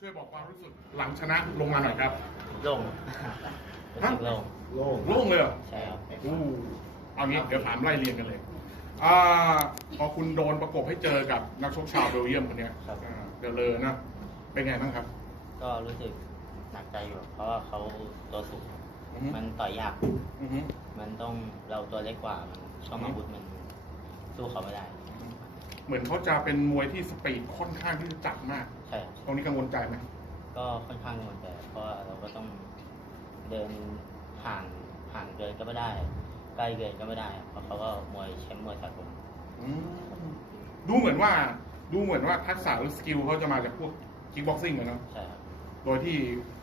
ช่วยบอกความรู้สึกหลังชนะลงมาหน่อยครับ โล่งรู้สึกโล่งโล่งโล่งเลยเหรอใช่ครับอู้เอางี้เดี๋ยวถามไล่เรียงกันเลยอ่าพอคุณโดนประกบให้เจอกับนักชกชาวเบลเยียมคนเนี้ยอ่าเดลเลอร์นะ เป็นไงบ้างครับ ก็รู้สึกหนักใจอยู่ เพราะว่าเขาตัวสูง อือฮึ มันต่อยยาก อือฮึมันต้องเราตัวเล็กกว่ามันช่องอาวุธมันสู้เขาไม่ได้ เหมือนเขาจะเป็นมวยที่สปีดค่อนข้างที่จะจัดมาก ใช่ครับตรงนี้กังวลใจไหมก็ค่อนข้างกังวลใจเพราะว่าเราก็ต้องเดินห่างห่างเกินก็ไม่ได้ ใกล้เกินก็ไม่ได้ครับเพราะเขาก็มวยแชมป์มวยสากลอืมดูเหมือนว่าดูเหมือนว่าทักษะหรือสกิลเขาจะมาจากพวกคิกบ็อกซิ่งอะเนาะใช่ครับโดยที่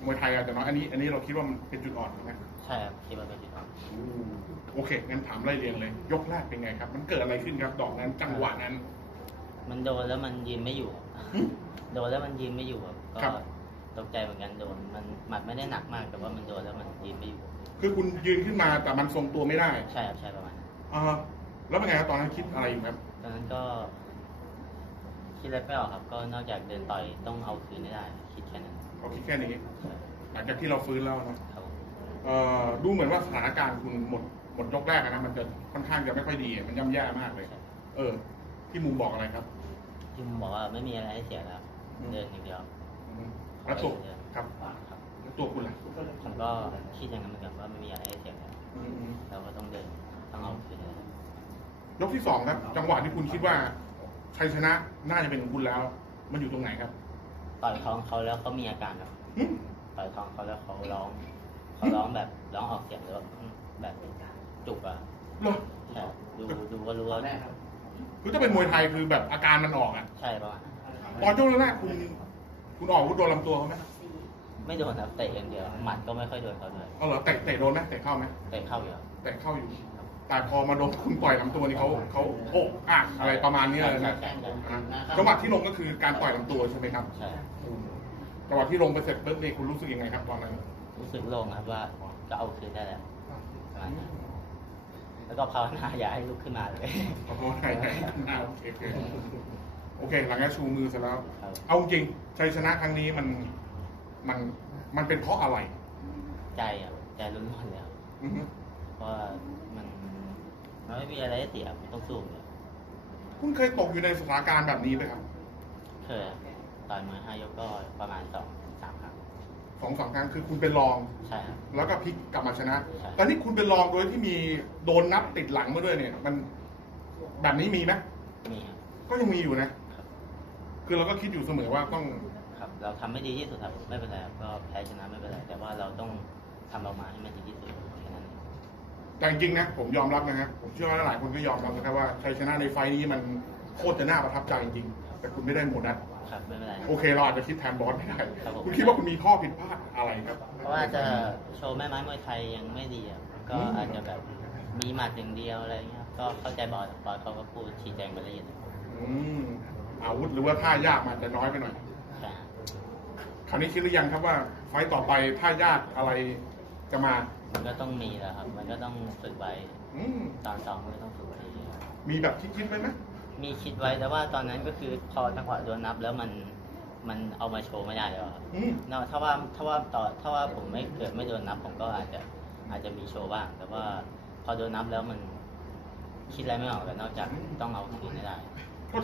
มวยไทยอาจจะน้อยอันนี้ อันนี้เราคิดว่ามันเป็นจุดอ่อนใช่ไหมใช่ครับคิดว่าเป็นจุดอ่อน โอเคงั้นถามไล่เรียงเลย ยกแรกเป็นไงครับ มันเกิดอะไรขึ้นครับดอกนั้นจังหวะนั้น มันโดนแล้วมันยืนไม่อยู่หึโดนแล้วมันยืนไม่อยู่ครับก็ครับตกใจเหมือนกันโดน มันหมัดไม่ได้หนักมากแต่ว่ามันโดนแล้วมันยืนไม่อยู่ คือคุณยืนขึ้นมาแต่มันทรงตัวไม่ได้ใช่ครับใช่ประมาณนั้นอ่าแล้วเป็นไงครับตอนนั้นคิดอะไรอยู่ครับ ตอนนั้นก็คิดอะไรไม่ออกครับ ก็นอกจากเดินต่อยต้องเอาคืนให้ได้ คิดแค่นั้นเราคิดแค่นี้ใช่หลังจากที่เราฟื้นแล้วเนอะครับผมเอ่อดูเหมือนว่าสถานการณ์คุณหมดหมดยกแรกอะนะมันจะค่อนข้างจะไม่ค่อยดีมันย่ำแย่มากเลยใช่เออ ที่มุมบอกอะไรครับที่ผมบอกว่าไม่มีอะไรให้เสียแล้วอืมเดินอย่างเดียวอืมแล้วตัวครับครับแล้วตัวคุณล่ะผมก็คิดอย่างนั้นเหมือนกันว่าไม่มีอะไรให้เสียแล้วอืมเราก็ต้องเดินต้องเอาคืนให้ได้ยกที่สองครับ จังหวะที่คุณคิดว่าชัยชนะน่าจะเป็นของคุณแล้ว มันอยู่ตรงไหนครับต่อยท้องเขาแล้วเขามีอาการครับหึต่อยท้องเขาแล้วเขาร้องเขาร้องแบบร้องออกเสียงหรือว่าแบบจุกอะเหรอใช่ดูดูก็รู้ว่า คือถ้าเป็นมวยไทยคือแบบอาการมันออกอะ ใช่ประมาณนั้นตอนช่วงแรกๆคุณ คุณออกอาวุธโดนลำตัวเขาไหมไม่โดนครับเตะอย่างเดียวหมัดก็ไม่ค่อยโดนเขาด้วยเอาเหรอเตะเตะโดนไหมเตะเข้าไหมเตะเข้าอยู่ครับเตะเข้าอยู่ แต่พอมาโดนคุณปล่อยลำตัวนี่เขาเขาอกอะอะไรประมาณนี้เลยนะใช่ใช่ใช่อะจังหวะที่ลงก็คือการปล่อยลำตัวใช่ไหมครับใช่จังหวะที่ลงไปเสร็จปุ๊บนี่คุณรู้สึกยังไงครับตอนนั้น รู้สึกโล่งครับว่าก็เอาคืนได้แล้วประมาณนั้น แล้วก็ภาวนาอย่าให้ลุกขึ้นมาเลยขอโทษใครใครอ่าโอเคโอเคโอเค หลังจากชูมือเสร็จแล้ว ครับเอาจริงชัยชนะครั้งนี้มันมันมันเป็นเพราะอะไรใจอะใจล้วนๆเลยครับอือฮึเพราะว่ามันมันไม่มีอะไรให้เสียมันต้องสู้เลยคุณเคยตกอยู่ในสถานการณ์แบบนี้ไหมครับ เคยครับต่อยมวยห้ายกก็ประมาณสองสามครั้ง สองสามครั้งคือคุณเป็นรอง ใช่ครับ แล้วก็พลิกกลับมาชนะใช่แต่นี่คุณเป็นรองโดยที่มีโดนนับติดหลังมาด้วยเนี่ย มันแบบนี้มีไหมมีครับ ก็ยังมีอยู่นะ ครับ คือเราก็คิดอยู่เสมอว่าต้องครับ เราทำไม่ดีที่สุดครับ ไม่เป็นไรครับก็แพ้ชนะไม่เป็นไร แต่ว่าเราต้องทำออกมาให้มันดีที่สุดแค่นั้นเองแต่จริงๆนะ ผมยอมรับนะฮะผมเชื่อว่าหลายคนก็ยอมรับนะครับว่าชัยชนะในไฟล์นี้มันโคตรจะน่าประทับใจจริงๆ แต่คุณไม่ได้หมดนะครับไม่เป็นไร โอเคเราอาจจะคิดแทนบอสไม่ได้ ครับผม คุณคิดว่าคุณมีข้อผิดพลาดอะไรครับ เพราะว่าจะโชว์แม่ไม้มวยไทยยังไม่ดีอะก็อาจจะแบบมีหมัดอย่างเดียวอะไรเงี้ย ก็เข้าใจบอสบอสเขาก็พูดชี้แจงไปละเอียดอืมอาวุธหรือว่าท่ายากมันจะน้อยไปหน่อยใช่ครับคราวนี้คิดหรือยังครับว่าไฟต์ต่อไปท่ายากอะไรจะมา มันก็ต้องมีแหละครับ มันก็ต้องฝึกไว้อืมตอนซ้อมก็ต้องฝึกไว้มีแบบคิดๆไว้ไหม มีคิดไว้แต่ว่าตอนนั้นก็คือพอจังหวะโดนนับแล้วมันมันเอามาโชว์ไม่ได้แล้วครับอืม เนาะถ้าว่าถ้าว่าต่อถ้าว่าผมไม่เกิดไม่โดนนับผมก็อาจจะอาจจะมีโชว์บ้าง แต่ว่าพอโดนนับแล้วมันคิดอะไรไม่ออกเลยนอกจากต้องเอาคืนให้ได้